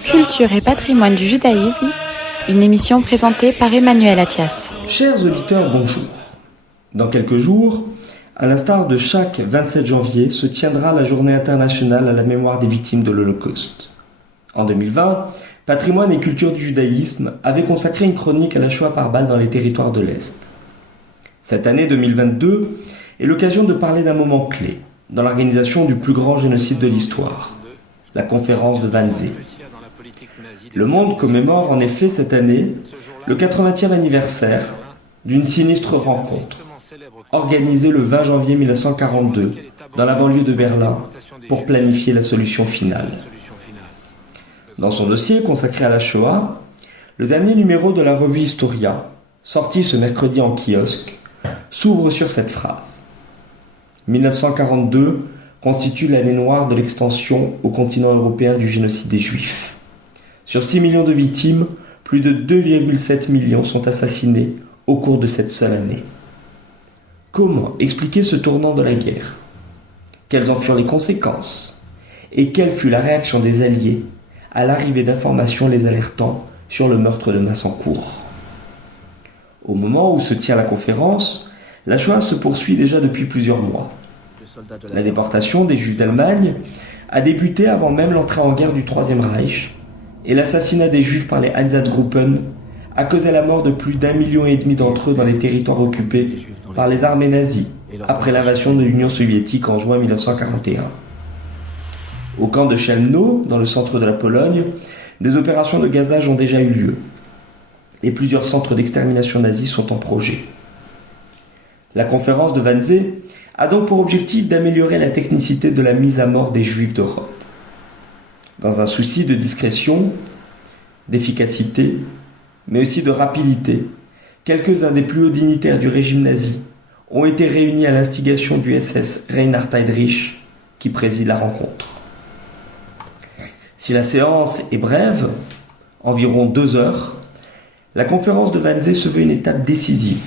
Culture et patrimoine du judaïsme, une émission présentée par Emmanuel Attias. Chers auditeurs, bonjour. Dans quelques jours, à l'instar de chaque 27 janvier, se tiendra la journée internationale à la mémoire des victimes de l'Holocauste. En 2020, Patrimoine et culture du judaïsme avait consacré une chronique à la Shoah par balle dans les territoires de l'Est. Cette année 2022 est l'occasion de parler d'un moment clé dans l'organisation du plus grand génocide de l'histoire, la conférence de Wannsee. Le monde commémore en effet cette année le 80e anniversaire d'une sinistre rencontre, organisée le 20 janvier 1942 dans la banlieue de Berlin pour planifier la solution finale. Dans son dossier consacré à la Shoah, le dernier numéro de la revue Historia, sorti ce mercredi en kiosque, s'ouvre sur cette phrase. 1942 constitue l'année noire de l'extension au continent européen du génocide des Juifs. Sur 6 millions de victimes, plus de 2,7 millions sont assassinés au cours de cette seule année. Comment expliquer ce tournant de la guerre ? Quelles en furent les conséquences ? Et quelle fut la réaction des Alliés à l'arrivée d'informations les alertant sur le meurtre de Massencourt ? Au moment où se tient la conférence, la Shoah se poursuit déjà depuis plusieurs mois. La déportation des Juifs d'Allemagne a débuté avant même l'entrée en guerre du Troisième Reich, et l'assassinat des Juifs par les Einsatzgruppen a causé la mort de plus d'1,5 million d'entre eux dans les territoires occupés par les armées nazies après l'invasion de l'Union soviétique en juin 1941. Au camp de Chelmno, dans le centre de la Pologne, des opérations de gazage ont déjà eu lieu, et plusieurs centres d'extermination nazis sont en projet. La conférence de Wannsee a donc pour objectif d'améliorer la technicité de la mise à mort des Juifs d'Europe. Dans un souci de discrétion, d'efficacité, mais aussi de rapidité, quelques-uns des plus hauts dignitaires du régime nazi ont été réunis à l'instigation du SS Reinhard Heydrich, qui préside la rencontre. Si la séance est brève, environ 2 heures, la conférence de Wannsee se veut une étape décisive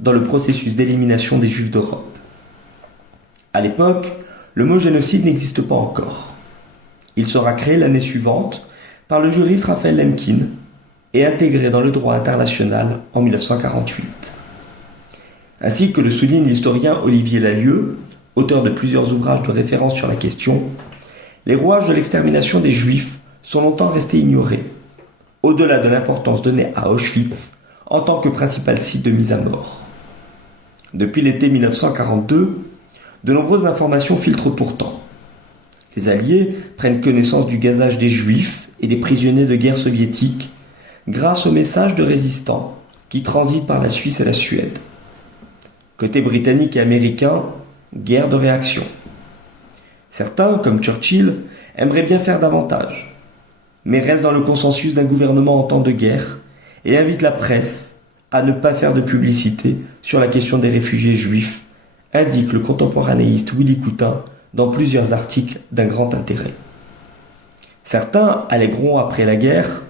dans le processus d'élimination des Juifs d'Europe. À l'époque, le mot génocide n'existe pas encore. Il sera créé l'année suivante par le juriste Raphaël Lemkin et intégré dans le droit international en 1948. Ainsi que le souligne l'historien Olivier Lallieu, auteur de plusieurs ouvrages de référence sur la question, les rouages de l'extermination des Juifs sont longtemps restés ignorés, au-delà de l'importance donnée à Auschwitz en tant que principal site de mise à mort. Depuis l'été 1942, de nombreuses informations filtrent pourtant. Les Alliés prennent connaissance du gazage des Juifs et des prisonniers de guerre soviétiques grâce aux messages de résistants qui transitent par la Suisse et la Suède. Côté britannique et américain, guerre de réaction. Certains, comme Churchill, aimeraient bien faire davantage, mais restent dans le consensus d'un gouvernement en temps de guerre et invitent la presse à ne pas faire de publicité sur la question des réfugiés juifs, indique le contemporanéiste Willy Coutin dans plusieurs articles d'un grand intérêt. Certains allègront après la guerre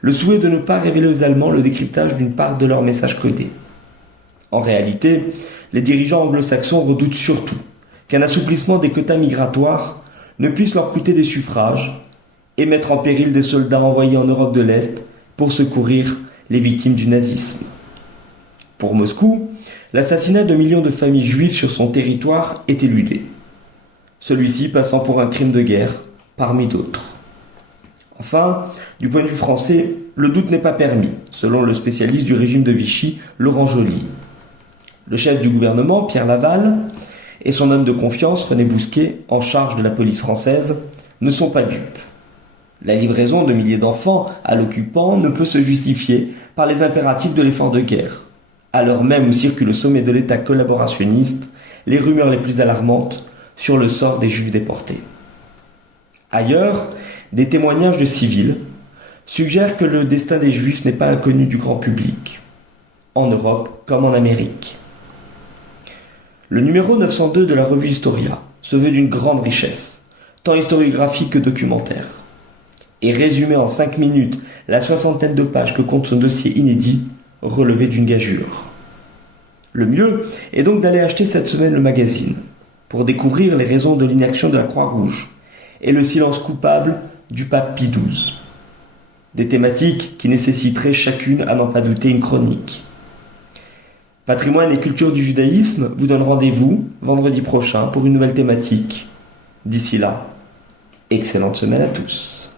le souhait de ne pas révéler aux Allemands le décryptage d'une part de leurs messages codés. En réalité, les dirigeants anglo-saxons redoutent surtout qu'un assouplissement des quotas migratoires ne puisse leur coûter des suffrages et mettre en péril des soldats envoyés en Europe de l'Est pour secourir les victimes du nazisme. Pour Moscou, l'assassinat de millions de familles juives sur son territoire est éludé, celui-ci passant pour un crime de guerre parmi d'autres. Enfin, du point de vue français, le doute n'est pas permis, selon le spécialiste du régime de Vichy, Laurent Joly. Le chef du gouvernement, Pierre Laval, et son homme de confiance, René Bousquet, en charge de la police française, ne sont pas dupes. La livraison de milliers d'enfants à l'occupant ne peut se justifier par les impératifs de l'effort de guerre, à l'heure même où circulent au sommet de l'État collaborationniste les rumeurs les plus alarmantes sur le sort des Juifs déportés. Ailleurs, des témoignages de civils suggèrent que le destin des Juifs n'est pas inconnu du grand public, en Europe comme en Amérique. Le numéro 902 de la revue Historia se veut d'une grande richesse, tant historiographique que documentaire. Et résumer en 5 minutes la 60aine de pages que compte son dossier inédit, relevé d'une gageure. Le mieux est donc d'aller acheter cette semaine le magazine, pour découvrir les raisons de l'inaction de la Croix-Rouge et le silence coupable du pape Pie XII. Des thématiques qui nécessiteraient chacune, à n'en pas douter, une chronique. Patrimoine et culture du judaïsme vous donne rendez-vous vendredi prochain pour une nouvelle thématique. D'ici là, excellente semaine à tous.